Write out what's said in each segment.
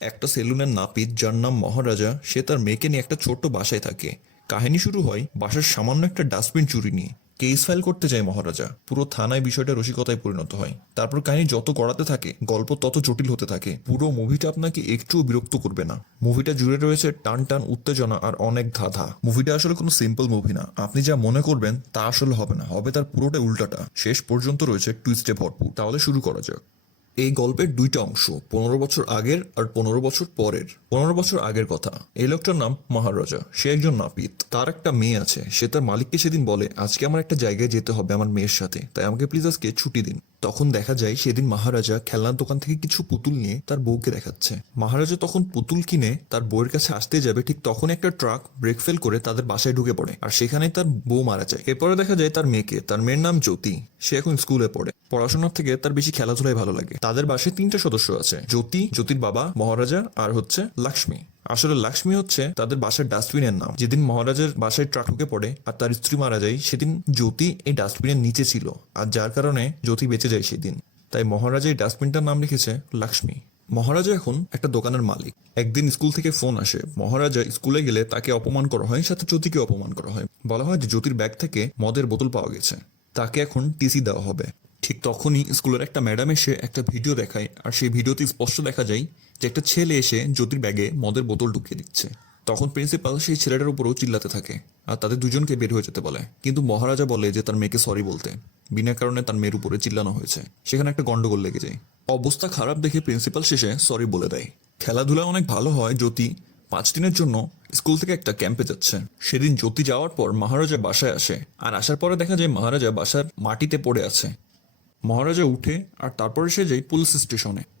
একটা সেলুনের নাপিত যার নাম মহারাজা, সে তার মেয়েকে নিয়ে একটা ছোট্ট বাসায় থাকে। কাহিনী শুরু হয় বাসার সামান্য একটা ডাস্টবিন চুরি নিয়ে। কেস ফাইল করতে যায় মহারাজা। পুরো থানায় বিষয়টা রসিকতায় পরিণত হয়। তারপর কাহিনী যত গড়াতে থাকে, গল্প তত জটিল হতে থাকে। পুরো মুভিটা আপনাকে একটুও বিরক্ত করবে না। মুভিটা জুড়ে রয়েছে টান টান উত্তেজনা আর অনেক ধাঁধা। মুভিটা আসলে কোনো সিম্পল মুভি না। আপনি যা মনে করবেন তা আসলে হবে না। হবে তার পুরোটা উল্টাটা। শেষ পর্যন্ত রয়েছে টুইস্টে ভরপুর। তাহলে শুরু করা যাক। এই গল্পের দুইটা অংশ, পনেরো বছর আগের আর পনেরো বছর পরের। পনেরো বছর আগের কথা। এই লোকটার নাম মহারাজা। সে একজন নাপিত। তার একটা মেয়ে আছে। সে তার মালিককে সেদিন বলে, আজকে আমার একটা জায়গায় যেতে হবে আমার মেয়ের সাথে। তাই আমাকে প্লিজ আজকে ছুটি দিন। তখন দেখা যায় সেদিন মহারাজা খেলনার দোকান থেকে কিছু পুতুল নিয়ে তার বউকে দেখাচ্ছে। মহারাজা তখন পুতুল কিনে তার বউয়ের কাছে আসতে যাবে, ঠিক তখন একটা ট্রাক ব্রেক ফেল করে তাদের বাসায় ঢুকে পড়ে। আর সেখানে তার বউ মারা যায়। এরপরে দেখা যায় তার মেয়েকে, তার মেয়ের নাম জ্যোতি। সে এখন স্কুলে পড়ে। পড়াশোনার থেকে তার বেশি খেলাধুলাই ভালো লাগে। তাদের বাসায় তিনটা সদস্য আছে, জ্যোতি, জ্যোতির বাবা, মহারাজা আর হচ্ছে লক্ষ্মী। আসলে লক্ষ্মী হচ্ছে তাদের বাসার ডাস্টবিনের নাম। যেদিন মহারাজের বাসায় ট্রাক ঢুকে পড়ে আর তার স্ত্রী মারা যায়, সেদিন জ্যোতি এই ডাস্টবিনের নিচে ছিল আর যার কারণে জ্যোতি বেঁচে যায় সেদিন। তাই মহারাজা এই ডাস্টবিনটার নাম লিখেছে লক্ষ্মী। মহারাজা এখন একটা দোকানের মালিক। একদিন স্কুল থেকে ফোন আসে। মহারাজা স্কুলে গেলে তাকে অপমান করা হয়, সাথে জ্যোতিকে অপমান করা হয়। বলা হয় যে জ্যোতির ব্যাগ থেকে মদের বোতল পাওয়া গেছে। তাকে এখন টিসি দেওয়া হবে। ঠিক তখনই স্কুলের একটা ম্যাডাম এসে একটা ভিডিও দেখায়। আর সেই ভিডিওতে স্পষ্ট দেখা যায় যে একটা ছেলে এসে জ্যোতির ব্যাগে মদের বোতল ঢুকিয়ে দিচ্ছে। তখন প্রিন্সিপাল সেই ছেলেটার উপরও চিল্লাতে থাকে আর তাদের দুজনকে বের হয়ে যেতে বলে। কিন্তু মহারাজা বলে যে তার মেয়েকে সরি বলতে। বিনা কারণে তার মেয়ের উপরে চিল্লানো হয়েছে। সেখানে একটা গন্ডগোল লেগে যায়। অবস্থা খারাপ দেখে প্রিন্সিপাল শেষে সরি বলে দেয়। খেলাধুলা অনেক ভালো হয়, জ্যোতি পাঁচ দিনের জন্য স্কুল থেকে একটা ক্যাম্পে যাচ্ছে। সেদিন জ্যোতি যাওয়ার পর মহারাজা বাসায় আসে আর আসার পরে দেখা যায় মহারাজা বাসার মাটিতে পড়ে আছে। মহারাজা উঠে আর তারপরে সে যায় পুলিশ স্টেশনে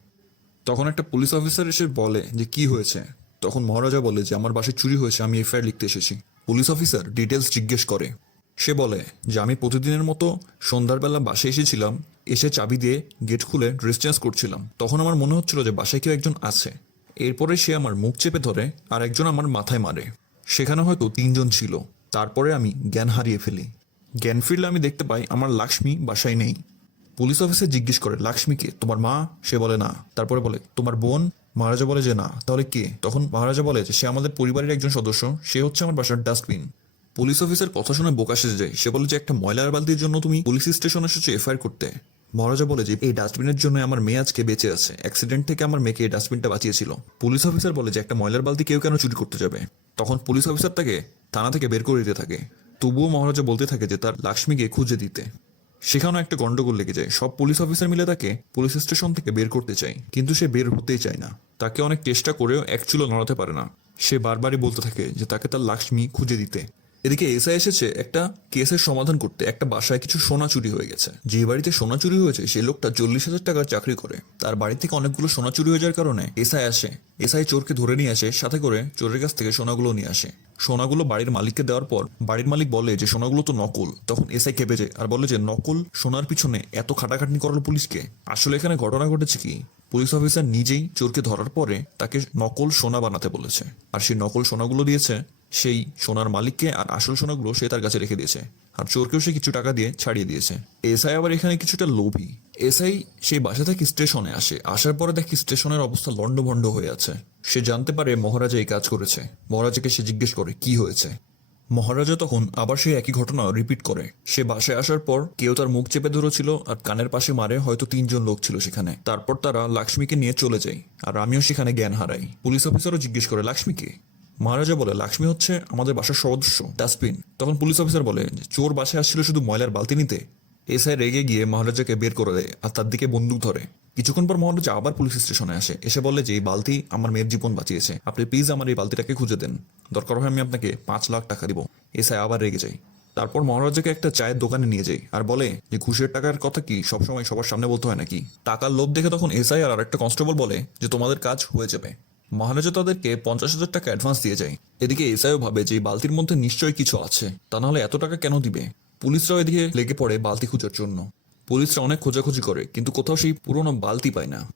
তখন একটা পুলিশ অফিসার এসে বলে যে, কি হয়েছে? তখন মহারাজা বলে যে, আমার বাসায় চুরি হয়েছে, আমি এফআইআর লিখতে এসেছি। পুলিশ অফিসার ডিটেলস জিজ্ঞেস করে। সে বলে যে, আমি প্রতিদিনের মতো সন্ধ্যারবেলা বাসায় এসেছিলাম, এসে চাবি দিয়ে গেট খুলে ড্রেস চেঞ্জ করছিলাম। তখন আমার মনে হচ্ছিল যে, বাসায় কেউ একজন আছে। এরপরে সে আমার মুখ চেপে ধরে আর একজন আমার মাথায় মারে। সেখানে হয়তো তিনজন ছিল। তারপরে আমি জ্ঞান হারিয়ে ফেলি। জ্ঞান ফিরলে আমি দেখতে পাই, আমার লক্ষ্মী বাসায় নেই। পুলিশ অফিসার জিজ্ঞেস করে লক্ষ্মীকে তোমার মা? সে বলে, না। তারপরে বলে, তোমার বোন? মহারাজা বলে যে, না। তাহলে কে? তখন মহারাজা বলে যে, সে আমাদের পরিবারের একজন সদস্য। সে হচ্ছে আমার বাসার ডাস্টবিন। পুলিশ অফিসার কথা শুনে বোকা সেজে যায়। সে বলে যে, একটা ময়লার বালতির জন্য তুমি পুলিশ স্টেশনে এসেছ এফআইআর করতে। মহারাজা বলে যে, এই ডাস্টবিনের জন্য আমার মেয়ে আজকে বেঁচে আছে। অ্যাক্সিডেন্ট থেকে আমার মেয়েকে এই ডাস্টবিনটা বাঁচিয়েছিল। পুলিশ অফিসার বলে যে, একটা ময়লার বালতি কেউ কেন চুরি করতে যাবে? তখন পুলিশ অফিসার তাকে থানা থেকে বের করে দিতে থাকে। তবুও মহারাজা বলতে থাকে যে, তার লক্ষ্মীকে খুঁজে দিতে। সেখানেও একটা গন্ডগোল লেগে যায়। সব পুলিশ অফিসার মিলে তাকে পুলিশ স্টেশন থেকে বের করতে চায়, কিন্তু সে বের হতেই চায় না। তাকে অনেক চেষ্টা করেও একচুলো নড়াতে পারে না। সে বারবারই বলতে থাকে যে তাকে তার লাক্ষ্মী খুঁজে দিতে। এদিকে এসআই এসেছে একটা কেসের সমাধান করতে। একটা বাসায় কিছু সোনা চুরি হয়ে গেছে। যে বাড়িতে সোনা চুরি হয়েছে সেই লোকটা চল্লিশ হাজার টাকার চাকরি করে। তার বাড়ি থেকে অনেকগুলো সোনা চুরি হয়ে যাওয়ার কারণে এসআই আসে। এসআই চোরকে ধরে নিয়ে আসে, সাথে করে চোরের কাছ থেকে সোনাগুলো নিয়ে আসে। সোনাগুলো বাড়ির মালিককে দেওয়ার পর বাড়ির মালিক বলে যে সোনাগুলো তো নকল। তখন এসআই কেঁপে যায় আর বলে যে, নকল? সোনার পিছনে এত খাটাখাটনি করল পুলিশকে? আসলে এখানে ঘটনা ঘটেছে কি? পুলিশ অফিসার নিজেই চোরকে ধরার পরে তাকে নকল সোনা বানাতে বলেছে। আর সেই নকল সোনাগুলো দিয়েছে সেই সোনার মালিককে আর আসল সোনাগুলো সে তার কাছে রেখে দিয়েছে। আর চোরকেও সে কিছু টাকা দিয়ে ছাড়িয়ে দিয়েছে। এসআই আবার এখানে কিছুটা লোভী। এসআই সেই বাসা থেকে স্টেশনে আসে। আসার পরে দেখি স্টেশনের অবস্থা লন্ডভন্ড হয়ে আছে। সে জানতে পারে মহারাজা এই কাজ করেছে। মহারাজাকে সে জিজ্ঞেস করে, কি হয়েছে? মহারাজা তখন আবার সেই একই ঘটনা রিপিট করে। সে বাসায় আসার পর কেউ তার মুখ চেপে ধরেছিল আর কানের পাশে মারে হয়তো তিনজন লোক ছিল সেখানে। তারপর তারা লক্ষ্মীকে নিয়ে চলে যায়। আর আমিও সেখানে জ্ঞান হারাই। পুলিশ অফিসারও জিজ্ঞেস করে লক্ষ্মীকে মহারাজা বলে, লক্ষ্মী হচ্ছে আমাদের বাসার সদস্য, ডাস্টবিন। তখন পুলিশ অফিসার বলে, চোর বাসায় আসছিল শুধু ময়লার বালতি নিতে? এসআই রেগে গিয়ে মহারাজাকে বের করে দেয় আর তার দিকে বন্দুক ধরে। কিছুক্ষণ পর মহারাজা আবার পুলিশ স্টেশনে আসে। এসে বলে, যে এই বালতি আমার মেয়ের জীবন বাঁচিয়েছে, আপনি প্লিজ আমার এই বালতিটাকে খুঁজে দেন। দরকার হয় আমি আপনাকে পাঁচ লাখ টাকা দিব। এসআই আবার রেগে যায়। তারপর মহারাজাকে একটা চায়ের দোকানে নিয়ে যায় আর বলে, যে ঘুষের টাকার কথা কি সবসময় সবার সামনে বলতে হয় নাকি? টাকার লোভ দেখে তখন এসআই আর একটা কনস্টেবল বলে, যে তোমাদের কাজ হয়ে যাবে। মহারাজা তাদেরকে পঞ্চাশ হাজার টাকা অ্যাডভান্স দিয়ে যায়। এদিকে এসআইও ভাবে যে বালতির মধ্যে নিশ্চয়ই কিছু আছে, তা নাহলে এত টাকা কেন দিবে? পুলিশরাও এদিকে লেগে পড়ে বালতি খোঁজার জন্য। পুলিশরা অনেক খোঁজাখুঁজি করে, কিন্তু কোথাও সেই পুরোনো বালতি পায় না।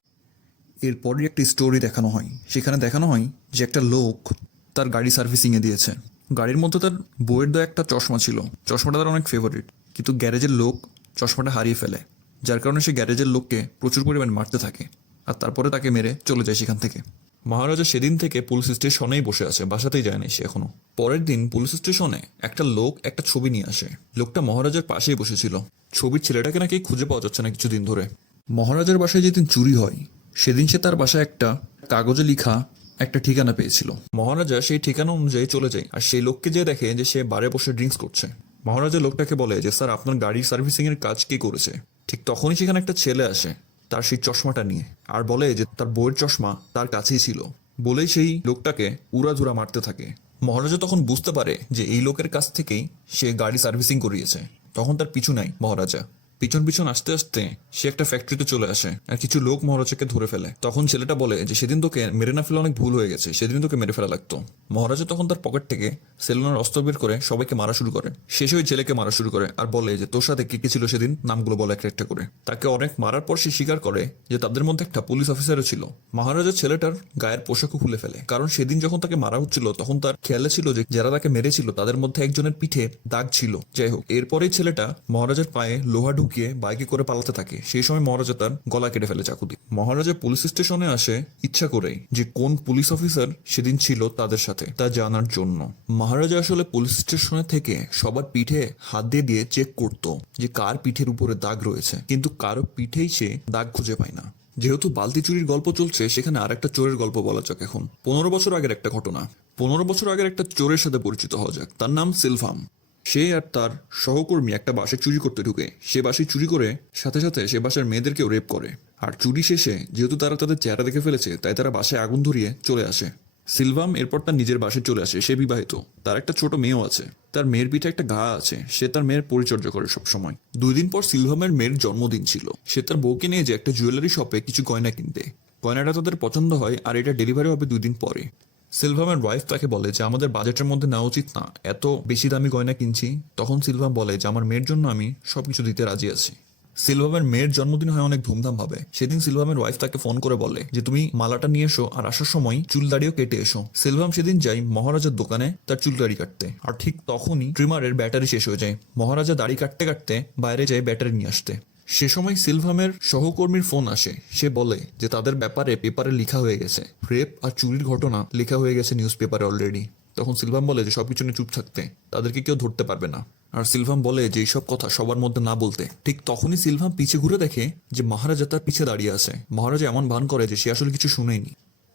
এরপরই একটি স্টোরি দেখানো হয়। সেখানে দেখানো হয় যে একটা লোক তার গাড়ি সার্ভিসিংয়ে দিয়েছে। গাড়ির মধ্যে তার বইয়ের দেওয়া একটা চশমা ছিল। চশমাটা তার অনেক ফেভারিট কিন্তু গ্যারেজের লোক চশমাটা হারিয়ে ফেলে। যার কারণে সে গ্যারেজের লোককে প্রচুর পরিমাণ মারতে থাকে। আর তারপরে তাকে মেরে চলে যায় সেখান থেকে। মহারাজা সেদিন থেকে পুলিশ স্টেশনেই বসে আছে, বাসাতেই যায়নি সে এখনও। পরের দিন পুলিশ স্টেশনে একটা লোক একটা ছবি নিয়ে আসে। লোকটা মহারাজার পাশেই বসেছিল। ছবির ছেলেটাকে নাকি খুঁজে পাওয়া যাচ্ছে না কিছুদিন ধরে। মহারাজার বাসায় যেদিন চুরি হয়, সেদিন সে তার বাসায় একটা কাগজে লিখা একটা ঠিকানা পেয়েছিল। মহারাজা সেই ঠিকানা অনুযায়ী চলে যায় আর সেই লোককে যে দেখে যে সে বারে বসে ড্রিঙ্কস করছে। মহারাজা লোকটাকে বলে যে, স্যার, আপনার গাড়ির সার্ভিসিং এর কাজ কে করেছে? ঠিক তখনই সেখানে একটা ছেলে আসে। তার সেই চশমাটা নিয়ে আর বলে যে তার বইয়ের চশমা তার কাছেই ছিল। বলেই সেই লোকটাকে উড়াধুরা মারতে থাকে। মহারাজা তখন বুঝতে পারে যে এই লোকের কাছ থেকেই সে গাড়ি সার্ভিসিং করিয়েছে। তখন তার পিছু নাই মহারাজা। পিছন পিছন আসতে আসতে সে একটা ফ্যাক্টরিতে চলে আসে আর কিছু লোক মহারাজাকে ধরে ফেলে। তখন ছেলেটা বলে যে, সেদিন তোকে মেরে না ফেলে অনেক ভুল হয়ে গেছে। সেদিন তোকে মেরে ফেলা লাগতো। মহারাজা তখন তার পকেট থেকে সেলুনার অস্ত্র বের করে সবাইকে মারা শুরু করে। শেষে ওই ছেলেকে মারা শুরু করে আর বলে যে, তোর সাথে কি কি ছিল সেদিন? নামগুলো বলে একটা একটা করে। তাকে অনেক মারার পর সে স্বীকার করে যে, তাদের মধ্যে একটা পুলিশ অফিসারও ছিল। মহারাজা ছেলেটার গায়ের পোশাকও খুলে ফেলে। কারণ সেদিন যখন তাকে মারা হচ্ছিল, তখন তার খেয়ালে ছিল যে, যারা তাকে মেরেছিল, তাদের মধ্যে একজনের পিঠে দাগ ছিল। যাই হোক, এরপরেই ছেলেটা মহারাজার পায়ে লোহা ঢুকিয়ে বাইকে করে পালাতে থাকে। সেই সময় মহারাজা তার গলা কেটে ফেলে চাকু দিয়ে। মহারাজা পুলিশ স্টেশনে আসে ইচ্ছা করেই যে কোন পুলিশ অফিসার সেদিন ছিল তাদের সাথে, তা জানার জন্য। মহারাজা আসলে পুলিশ স্টেশনে থেকে সবার পিঠে হাত দিয়ে দিয়ে চেক করতো যে কার পিঠের উপরে দাগ রয়েছে। কিন্তু কারও পিঠেই সে দাগ খুঁজে পায় না। যেহেতু বালতি চুরির গল্প চলছে, সেখানে আর একটা চোরের গল্প বলা যাক এখন। পনেরো বছর আগের একটা ঘটনা। পনেরো বছর আগের একটা চোরের সাথে পরিচিত হওয়া যাক। তার নাম সিলভাম সে আর তার সহকর্মী একটা বাসে চুরি করতে ঢুকে। সে বাসে চুরি করে, সাথে সাথে সে বাসার মেয়েদেরকেও রেপ করে। আর চুরি শেষে, যেহেতু তারা তাদের চেহারা দেখে ফেলেছে, তাই তারা বাসায় আগুন ধরিয়ে চলে আসে। সিলভাম এরপর তার নিজের বাসে চলে আসে, সে বিবাহিত। তার একটা ছোট মেয়েও আছে। তার মেয়ের পিঠে একটা ঘা আছে। সে তার মেয়ের পরিচর্যা করে সব সময় দুই দিন পর সিলভামের মেয়ের জন্মদিন ছিল। সে তার বউকে নিয়ে যে একটা জুয়েলারি শপে কিছু গয়না কিনতে। গয়নাটা তাদের পছন্দ হয়, আর এটা ডেলিভারি হবে দুই দিন পরে। সিলভামের ওয়াইফ তাকে বলে যে, আমাদের বাজেটের মধ্যে নেওয়া উচিত না। এত বেশি দামি গয়না কিনছি। তখন সিলভাম বলে যে, আমার মেয়ের জন্য আমি সবকিছু দিতে রাজি আছি। সিলভামের মেয়ের জন্মদিন হয় অনেক ধুমধাম ভাবে। সেদিন সিলভামের ওয়াইফ তাকে ফোন করে বলে যে, তুমি মালাটা নিয়ে এসো আর আসার সময় চুল দাড়িও কেটে এসো। সিলভাম সেদিন যাই মহারাজার দোকানে তার চুল দাড়ি কাটতে। আর ঠিক তখনই ট্রিমারের ব্যাটারি শেষ হয়ে যায়। মহারাজা দাড়ি কাটতে কাটতে বাইরে যায় ব্যাটারি নিয়ে আসতে। সে সময় সিলভামের সহকর্মীর ফোন আসে। সে বলে যে তাদের ব্যাপারে পেপারে লেখা হয়ে গেছে। রেপ আর চুরির ঘটনা লেখা হয়ে গেছে নিউজ পেপারে অলরেডি তখন সিলভাম বলে যে সবকিছু নিয়ে চুপ থাকতে। তাদেরকে কেউ ধরতে পারবে না। আর সিলভাম বলে যে এইসব কথা সবার মধ্যে না বলতে। ঠিক তখনই সিলভাম পিছে ঘুরে দেখে যে মহারাজা তার পিছে দাঁড়িয়ে আছে। মহারাজা এমন ভান করে যে সে আসলে কিছু শুনেনি।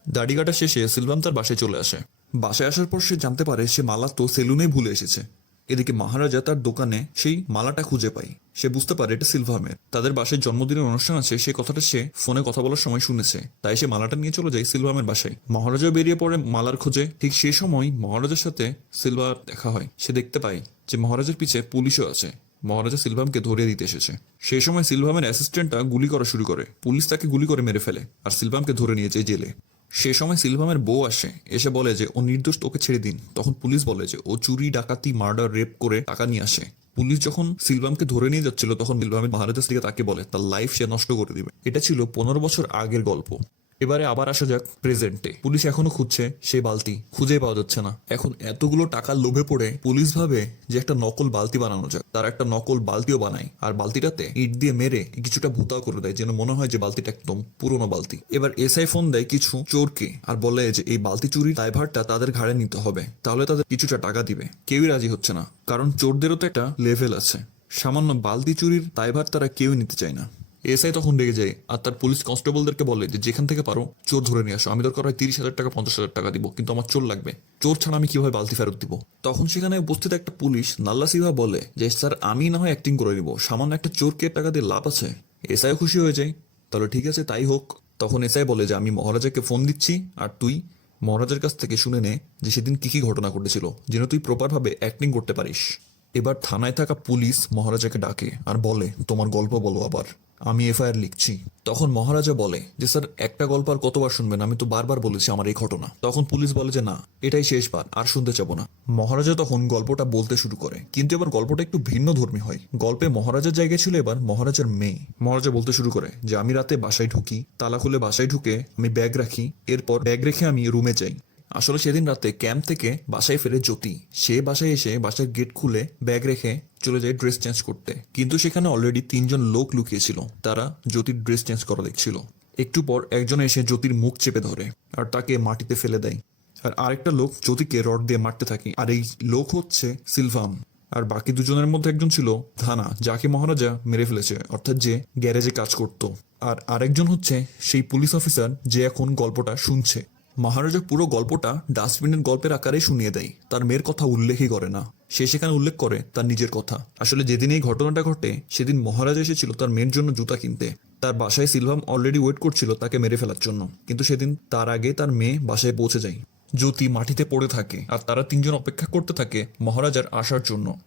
দাড়ি কাটা শেষে সিলভাম তার বাসায় চলে আসে। বাসায় আসার পর সে জানতে পারে সে মালা তো সেলুনেই ভুলে এসেছে। এদিকে মহারাজা তার দোকানে সেই মালাটা খুঁজে পায়। সে বুঝতে পারে এটা সিলভামের। তাদের বাসায় জন্মদিনের অনুষ্ঠান আছে, সে কথাটা সে ফোনে কথা বলার সময় শুনেছে। তাই সে মালাটা নিয়ে চলে যায় সিলভামের বাসায়। মহারাজা বেরিয়ে পড়ে মালার খোঁজে। ঠিক সেই সময় মহারাজার সাথে সিলভার দেখা হয়। সে দেখতে পায় যে মহারাজার পিছে পুলিশও আছে। মহারাজা সিলভামকে ধরিয়ে দিতে এসেছে। সেই সময় সিলভামের অ্যাসিস্ট্যান্টটা গুলি করা শুরু করে। পুলিশ তাকে গুলি করে মেরে ফেলে। আর সিলভামকে ধরে নিয়ে যায় জেলে। সে সময় সিলভামের বউ আসে, এসে বলে যে, ও নির্দোষ, ওকে ছেড়ে দিন। তখন পুলিশ বলে যে, ও চুরি, ডাকাতি, মার্ডার, রেপ করে টাকা নিয়ে আসে। পুলিশ যখন সিলভামকে ধরে নিয়ে যাচ্ছিল, তখন সিলভামের মহারাজার দিকে তাকে বলে, তার লাইফ সে নষ্ট করে দিবে। এটা ছিল পনেরো বছর আগের গল্প। এবারে আবার আসা যাক প্রেজেন্টে পুলিশ এখনও খুঁজছে সেই বালতি খুঁজে পাওয়া যাচ্ছে না। এখন এতগুলো টাকার লোভে পড়ে পুলিশ ভাবে যে একটা নকল বালতি বানানো যাক। তারা একটা নকল বালতিও বানায়, আর বালতিটাতে ইট দিয়ে মেরে কিছুটা ভূতা করে দেয়, যেন মনে হয় যে বালতিটা একদম পুরনো বালতি। এবার এসআই ফোন দেয় কিছু চোরকে, আর বলে যে এই বালতি চুরির দায়ভারটা তাদের ঘাড়ে নিতে হবে, তাহলে তাদের কিছুটা টাকা দিবে। কেউই রাজি হচ্ছে না, কারণ চোরদেরও তো একটা লেভেল আছে। সামান্য বালতি চুরির দায়ভার তারা কেউই নিতে চায় না। এসআই তখন রেগে যায়, আর তার পুলিশ কনস্টেবলদেরকে বলে যে, যেখান থেকে পারো, চোর ধরে নিয়ে আসো। আমি দরকার হয় তিরিশ হাজার টাকা, পঞ্চাশ হাজার টাকা দিব, কিন্তু আমার চোর লাগবে। চোর ছাড়া আমি কীভাবে বালতি ফেরত দিব? তখন সেখানে উপস্থিত একটা পুলিশ নাল্লা সিভা বলে যে, স্যার, আমি না হয় অ্যাক্টিং করে নিব। সামান্য একটা চোরকে টাকা দিয়ে লাভ আছে। এসআই খুশি হয়ে যায়। তাহলে ঠিক আছে, তাই হোক। তখন এসআই বলে যে, আমি মহারাজাকে ফোন দিচ্ছি, আর তুই মহারাজার কাছ থেকে শুনে নে যে, সেদিন কী কী ঘটনা ঘটেছিল, যেন তুই প্রপারভাবে অ্যাক্টিং করতে পারিস। এবার থানায় থাকা পুলিশ মহারাজাকে ডাকে আর বলে, তোমার গল্প বলো আবার। আমি এফআইআর লিখছি। তখন মহারাজা বলে যে, স্যার, একটা গল্প আর কতবার শুনবেন? আমি তো বারবার বলেছি আমার এই ঘটনা। তখন পুলিশ বলে যে, না, এটাই শেষবার, আর শুনতে চাবো না। মহারাজা তখন গল্পটা বলতে শুরু করে। কিন্তু এবার গল্পটা একটু ভিন্ন ধর্মী হয়। গল্পে মহারাজার জায়গায় ছিল এবার মহারাজার মেয়ে। মহারাজা বলতে শুরু করে যে, আমি রাতে বাসায় ঢুকি, তালা খুলে বাসায় ঢুকে আমি ব্যাগ রাখি, এরপর ব্যাগ রেখে আমি রুমে যাই। আসলে সেদিন রাতে ক্যাম্প থেকে বাসায় ফেরে জ্যোতি, সে বাসায় এসে বাসার গেট খুলে ব্যাগ রেখে চলে যায় ড্রেস চেঞ্জ করতে। কিন্তু সেখানে অলরেডি তিনজন লোক লুকিয়েছিল, তারা জ্যোতির ড্রেস চেঞ্জ করা দেখছিল। একটু পর একজন এসে জ্যোতির মুখ চেপে ধরে আর তাকে মাটিতে ফেলে দেয়। আর আরেকটা লোক জ্যোতিকে রড দিয়ে মারতে থাকে। আর এই লোক হচ্ছে সিলভাম। আর বাকি দুজনের মধ্যে একজন ছিল ধানা, যাকে মহারাজা মেরে ফেলেছে, অর্থাৎ যে গ্যারেজে কাজ করত। আর আরেকজন হচ্ছে সেই পুলিশ অফিসার যে এখন গল্পটা শুনছে। মহারাজা পুরো গল্পটা ডাস্টবিনের গল্পের আকারে শুনিয়ে দেয়। তার মেয়ের কথা উল্লেখই করে না। সে সেখানে উল্লেখ করে তার নিজের কথা। আসলে যেদিন এই ঘটনাটা ঘটে, সেদিন মহারাজা এসেছিল তার মেয়ের জন্য জুতা কিনতে। তার বাসায় সিলভাম অলরেডি ওয়েট করছিল তাকে মেরে ফেলার জন্য। কিন্তু সেদিন তার আগে তার মেয়ে বাসায় পৌঁছে যায়। জ্যোতি মাটিতে পড়ে থাকে আর তারা তিনজন অপেক্ষা করতে থাকে মহারাজার আসার জন্য।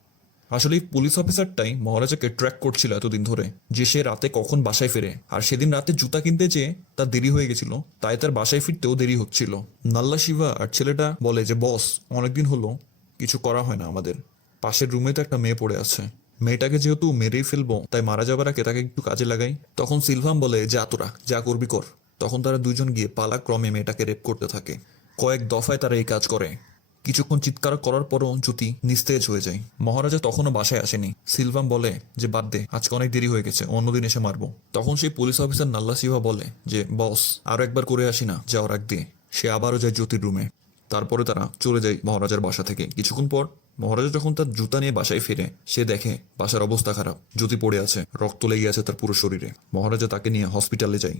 আসলে পুলিশ অফিসারটাই মহারাজাকে ট্র্যাক করছিল এতদিন ধরে যে সে রাতে কখন বাসায় ফেরে। আর সেদিন রাতে জুতা কিনতে যেয়ে তার দেরি হয়ে গেছিল, তাই তার বাসায় ফিরতেও দেরি হচ্ছিল। নাল্লা শিবা আর ছেলেটা বলে যে, বস, অনেকদিন হলো, কিছু করা হয় না আমাদের। পাশের রুমে তো একটা মেয়ে পড়ে আছে। মেয়েটাকে যেহেতু মেরেই ফেলব, তাই মারা যাবার আগে তাকে একটু কাজে লাগাই। তখন সিলভাম বলে, যা তোরা, যা করবি কর। তখন তারা দুজন গিয়ে পালাক্রমে মেয়েটাকে রেপ করতে থাকে। কয়েক দফায় তারা এই কাজ করে। কিছুক্ষণ চিৎকার করার পরও জ্যোতি নিস্তেজ হয়ে যায়। মহারাজা তখনও বাসায় আসেনি। সিলভাম বলে যে, বাদ দে, আজকে অনেক দেরি হয়ে গেছে, অন্যদিন এসে মারবো। তখন সেই পুলিশ অফিসার নাল্লা সিভা বলে যে, বস, আরও একবার করে আসি না, যাওয়ার আগ দিয়ে। সে আবারও যায় জ্যোতির রুমে। তারপরে তারা চলে যায় মহারাজার বাসা থেকে। কিছুক্ষণ পর মহারাজা যখন তার জুতা নিয়ে বাসায় ফিরে, সে দেখে বাসার অবস্থা খারাপ। জ্যোতি পড়ে আছে, রক্ত লেগে আছে তার পুরো শরীরে। মহারাজা তাকে নিয়ে হসপিটালে যায়।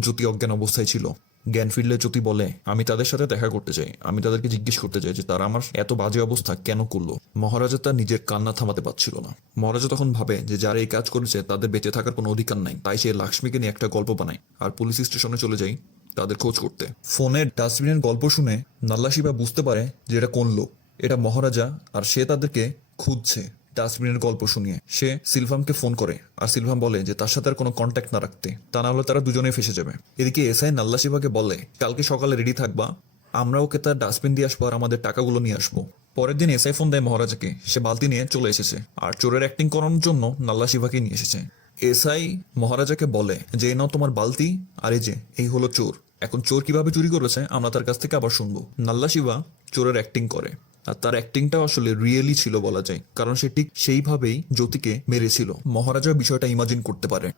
জ্যোতি অজ্ঞান অবস্থায় ছিল। জ্ঞান ফিরলে জ্যোতি বলে, আমি তাদের সাথে দেখা করতে চাই। আমি তাদেরকে জিজ্ঞেস করতে চাই যে তারা আমার এত বাজে অবস্থা কেন করল? মহারাজা তার নিজের কান্না থামাতে পারছিল না। মহারাজা তখন ভাবে যে, যারা এই কাজ করেছে, তাদের বেঁচে থাকার কোনো অধিকার নাই। তাই সে লক্ষ্মীকে নিয়ে একটা গল্প বানায় আর পুলিশ স্টেশনে চলে যায় তাদের খোঁজ করতে। ফোনের ডাস্টবিনের গল্প শুনে নাল্লাশিবা বুঝতে পারে যে, এটা কোন লোক। এটা মহারাজা আর সে তাদেরকে খুঁজছে। ডাস্টবিনের গল্প শুনিয়ে সে সিলভামকে ফোন করে আর সিলভাম বলে যে তার সাথে আর কোনো কন্ট্যাক্ট না রাখতে। তা না হলে তারা দুজনে ফেসে যাবে। এদিকে এসআই নাল্লাশিবাকে বলে, কালকে সকালে রেডি থাকবা। আমরা ওকে তার ডাস্টবিন দিয়ে আসব আর আমাদের টাকাগুলো নিয়ে আসব। পরের দিন এসআই ফোন দেয় মহারাজাকে। সে বালতি নিয়ে চলে এসেছে আর চোরের অ্যাক্টিং করানোর জন্য নাল্লা শিবাকে নিয়ে এসেছে। এসআই মহারাজাকে বলে, যে এই নাও তোমার বালতি, আর এই যে, এই হলো চোর। এখন চোর কীভাবে চুরি করেছে, আমরা তার কাছ থেকে আবার শুনব। নাল্লা শিবা চোরের অ্যাক্টিং করে। আর তার অ্যাক্টিংটা আসলে রিয়েলি ছিল বলা যায়। কারণ সে ঠিক সেইভাবেই জ্যোতিকে মেরেছিল। মহারাজা বিষয়টা ইমাজিন করতে পারে।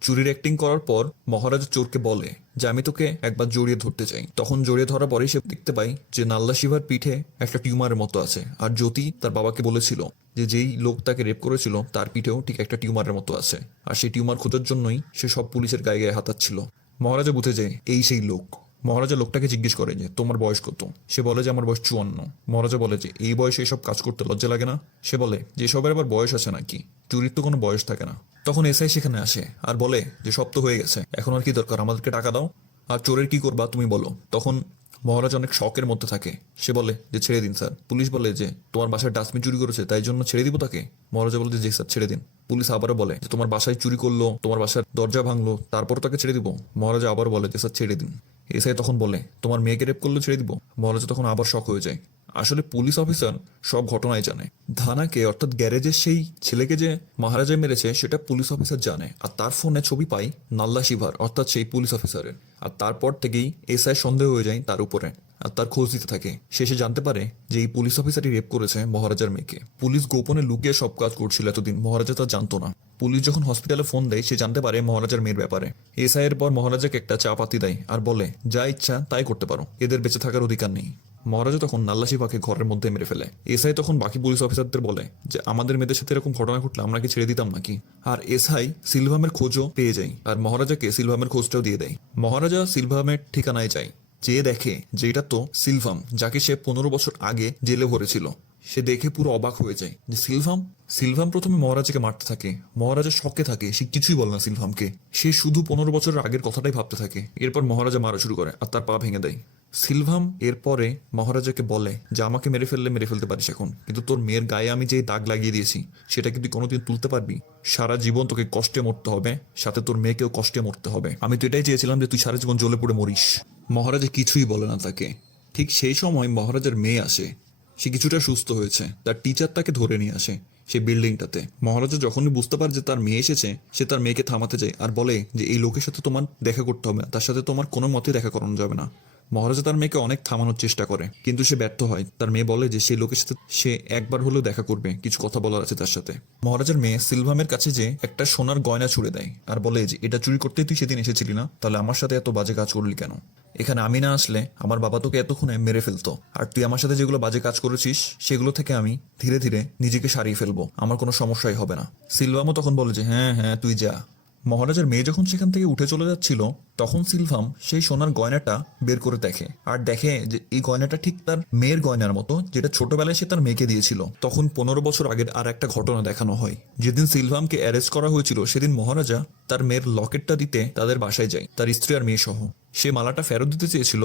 চুরির অ্যাক্টিং করার পর মহারাজা চোরকে বলে যে, আমি তোকে একবার জড়িয়ে ধরতে চাই। তখন জড়িয়ে ধরার পরে সে দেখতে পাই যে, নাল্লা শিভার পিঠে একটা টিউমারের মতো আছে। আর জ্যোতি তার বাবাকে বলেছিল যে, যেই লোক তাকে রেপ করেছিল, তার পিঠেও ঠিক একটা টিউমারের মতো আছে। আর সেই টিউমার খোঁজার জন্যই সে সব পুলিশের গায়ে গায়ে হাতাচ্ছিল। মহারাজা বুঝে যায় এই সেই লোক। মহারাজা লোকটাকে জিজ্ঞেস করে যে, তোমার বয়স কত? সে বলে যে, আমার বয়স চুয়ান্ন। মহারাজা বলে যে, এই বয়সে এসব কাজ করতে লজ্জা লাগে না? সে বলে, যে সবের আবার বয়স আছে নাকি? চুরির তো কোনো বয়স থাকে না। তখন এসআই সেখানে আসে আর বলে যে, সব তো হয়ে গেছে। এখন আর কি দরকার? আমাদেরকে টাকা দাও। আর চোরের কি করবা তুমি বলো? তখন মহারাজ অনেক শখের মধ্যে থাকে। সে বলে যে, ছেড়ে দিন স্যার। পুলিশ বলে যে, তোমার বাসায় ডাস্টবিন চুরি করেছে, তাই জন্য ছেড়ে দিব তাকে? মহারাজা বলে যে স্যার, ছেড়ে দিন। পুলিশ আবারও বলে যে, তোমার বাসায় চুরি করল, তোমার বাসার দরজা ভাঙলো তারপর তাকে ছেড়ে দিব। মহারাজা আবার বলে যে, স্যার, ছেড়ে দিন। এসআই তখন বলে, তোমার মেয়েকে রেপ করলে ছেড়ে দিব? মহারাজা তখন আবার শখ হয়ে যায়। আসলে পুলিশ অফিসার সব ঘটনায় জানে। ধানাকে, অর্থাৎ গ্যারেজের সেই ছেলেকে যে মহারাজা মেরেছে, সেটা পুলিশ অফিসার জানে। আর তার ফোনে ছবি পাই নাল্লা শিভার, অর্থাৎ সেই পুলিশ অফিসারের আর তারপর থেকেই এসআই সন্দেহ হয়ে যায় তার উপরে। তার খোঁজ দিতে থাকে। শেষে জানতে পারে যে এই পুলিশ অফিসারই রেপ করেছে মহারাজার মেয়েকে। পুলিশ গোপনে লুকিয়ে সব কাজ করছিল এতদিন। মহারাজা তা জানতো না। পুলিশ যখন হসপিটালে ফোন দেয়, সে জানতে পারে মহারাজার মেয়ের ব্যাপারে। এসআই এর পর মহারাজাকে একটা চা পাতি দেয় আর বলে, যা ইচ্ছা, তাই করতে পারো। এদের বেঁচে থাকার অধিকার নেই। মহারাজা তখন নাল্লাশিবাকে ঘরের মধ্যে মেরে ফেলে। এসআই তখন বাকি পুলিশ অফিসারদের বলে যে, আমাদের মেয়েদের সাথে এরকম ঘটনা ঘটলে আমরা কি ছেড়ে দিতাম নাকি? আর এসআই সিলভামের খোঁজও পেয়ে যায়। আর মহারাজাকে সিলভামের খোঁজটাও দিয়ে দেয়। মহারাজা সিলভামের ঠিকানায় যায়। যে দেখে যে এটা তো সিলভাম, যাকে সে পনেরো বছর আগে জেলে ভরেছিল, সে দেখে পুরো অবাক হয়ে যায়। যে সিলভাম? সিলভাম প্রথমে মহারাজাকে মারতে থাকে। মহারাজা শখে থাকে, সে কিছুই বলে না সিলভামকে। সে শুধু পনেরো বছরের আগের কথাটাই ভাবতে থাকে। এরপর মহারাজা মারা শুরু করে, আর তার পা ভেঙে দেয়। সিলভাম এরপরে মহারাজাকে বলে যে, আমাকে মেরে ফেললে মেরে ফেলতে পারিস এখন। কিন্তু তোর মেয়ের গায়ে আমি যে দাগ লাগিয়ে দিয়েছি, সেটা কি তুই কোনোদিন তুলতে পারবি? সারা জীবন তোকে কষ্টে মরতে হবে, সাথে তোর মেয়েকেও কষ্টে মরতে হবে। আমি তো এটাই চেয়েছিলাম যে, তুই সারা জীবন জ্বলে পড়ে মরিস। মহারাজা কিছুই বলে না তাকে। ঠিক সেই সময় মহারাজার মেয়ে আসে। সে কিছুটা সুস্থ হয়েছে। তার টিচার তাকে ধরে নিয়ে আসে সেই বিল্ডিংটাতে মহারাজা যখনই বুঝতে পারে যে, তার মেয়ে এসেছে, সে তার মেয়েকে থামাতে যায় আর বলে যে, এই লোকের সাথে তোমার দেখা করতে হবে তার সাথে তোমার কোনো মতে দেখা করানো যাবে না। মহারাজা তার মেয়েকে অনেক থামানোর চেষ্টা করে, কিন্তু সে ব্যর্থ হয়। তার মেয়ে বলে যে সেই লোকের সাথে সে একবার হলেও দেখা করবে, কিছু কথা বলার আছে তার সাথে। মহারাজার মেয়ে সিলভামের কাছে যে একটা সোনার গয়না ছুড়ে দেয় আর বলে যে, এটা চুরি করতেই তুই সেদিন এসেছিলি না? তাহলে আমার সাথে এত বাজে কাজ করলি কেন? এখানে আমি না আসলে আমার বাবা তোকে এতক্ষণে মেরে ফেলতো। আর তুই আমার সাথে যেগুলো বাজে কাজ করেছিস, সেগুলো থেকে আমি ধীরে ধীরে নিজেকে সারিয়ে ফেলব। আমার কোনো সমস্যাই হবে না। সিলভামও তখন বলে যে হ্যাঁ হ্যাঁ তুই যা। মহারাজার মেয়ে যখন সেখান থেকে উঠে চলে যাচ্ছিল, তখন সিলভাম সেই সোনার গয়নাটা বের করে দেখে। আর দেখে যে এই গয়নাটা ঠিক তার মেয়ের গয়নার মতো, যেটা ছোটবেলায় সে তার মেয়েকে দিয়েছিল। তখন পনেরো বছর আগের আর একটা ঘটনা দেখানো হয়। যেদিন সিলভামকে অ্যারেস্ট করা হয়েছিল, সেদিন মহারাজা তার মেয়ের লকেটটা দিতে তাদের বাসায় যায়, তার স্ত্রী আর মেয়ে সহ সে মালাটা ফেরত দিতে চেয়েছিল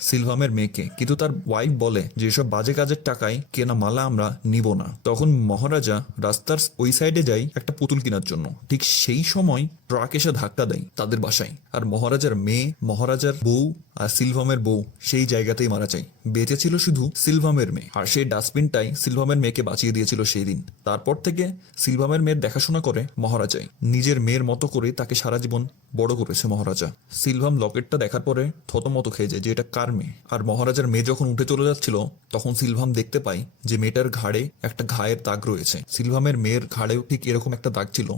সিলভামের মেয়েকে। কিন্তু তার ওয়াইফ বলে, যে এসব বাজে কাজের টাকায় কেনা মালা আমরা নিব না। তখন মহারাজা রাস্তার ওই সাইডে যাই একটা পুতুল কেনার জন্য। ঠিক সেই সময় ট্রাক এসে ধাক্কা দেয় তাদের বাসায়। আর মহারাজার মেয়ে, মহারাজার বউ আর সিলভামের বউ সেই জায়গাতেই মারা যায়। বেঁচে ছিল শুধু সিলভামের মেয়ে। আর সেই ডাস্টবিনটাই সিলভামের মেয়েকে বাঁচিয়ে দিয়েছিল সেই দিন তারপর থেকে সিলভামের মেয়ের দেখাশোনা করে মহারাজাই। নিজের মেয়ের মতো করে তাকে সারা জীবন বড় করেছে মহারাজা। সিলভাম লকেটটা দেখার পরে থতমত খেয়ে যায় যে এটা কার মেয়ে? আর মহারাজার মেয়ে যখন উঠে চলে যাচ্ছিল, তখন সিলভাম দেখতে পায় যে মেয়েটার ঘাড়ে একটা ঘায়ের দাগ রয়েছে। সিলভামের মেয়ের ঘাড়েও ঠিক এরকম একটা দাগ ছিল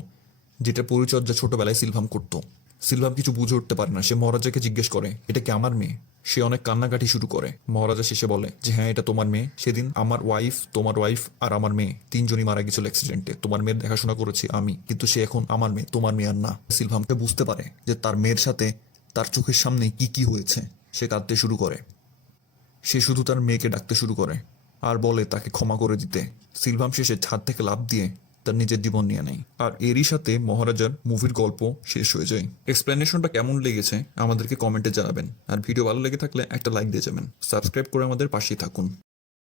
যেটা পরিচর্যা ছোটবেলায় সিলভাম করত। সিলভাম কিছু বুঝে উঠতে পারে না। সে মহারাজাকে জিজ্ঞেস করে, এটা কি আমার মেয়ে? সে অনেক কান্নাকাটি শুরু করে। মহারাজা শেষে বলে, যে হ্যাঁ এটা তোমার মেয়ে। সেদিন আমার ওয়াইফ তোমার ওয়াইফ আর আমার মেয়ে তিনজনই মারা গেছিল অ্যাক্সিডেন্টে তোমার মেয়ের দেখাশোনা করেছি আমি, কিন্তু সে এখন আমার মেয়ে, তোমার মেয়ে আর না। সিলভামকে বুঝতে পারে যে তার মেয়ের সাথে তার চোখের সামনে কি কি হয়েছে। সে কাঁদতে শুরু করে। সে শুধু তার মেয়েকে ডাকতে শুরু করে আর বলে তাকে ক্ষমা করে দিতে। সিলভাম শেষে ছাদ থেকে লাভ দিয়ে তার নিজের জীবন নিয়ে নেয়। আর এরই সাথে মহারাজার মুভির গল্প শেষ হয়ে যায়। এক্সপ্লেনেশনটা কেমন লেগেছে আমাদেরকে কমেন্টে জানাবেন। আর ভিডিও ভালো লেগে থাকলে একটা লাইক দিয়ে যাবেন। সাবস্ক্রাইব করে আমাদের পাশেই থাকুন।